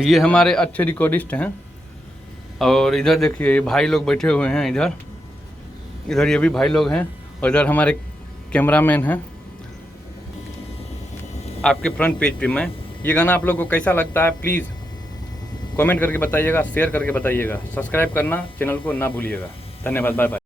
ये हमारे अच्छे रिकॉर्डिस्ट हैं। और इधर देखिए भाई लोग बैठे हुए हैं, इधर ये भी भाई लोग हैं, और इधर हमारे कैमरामैन हैं। आपके फ्रंट पेज पे मैं ये गाना आप लोग को कैसा लगता है प्लीज़ कमेंट करके बताइएगा, शेयर करके बताइएगा, सब्सक्राइब करना चैनल को ना भूलिएगा। धन्यवाद, बाय बाय।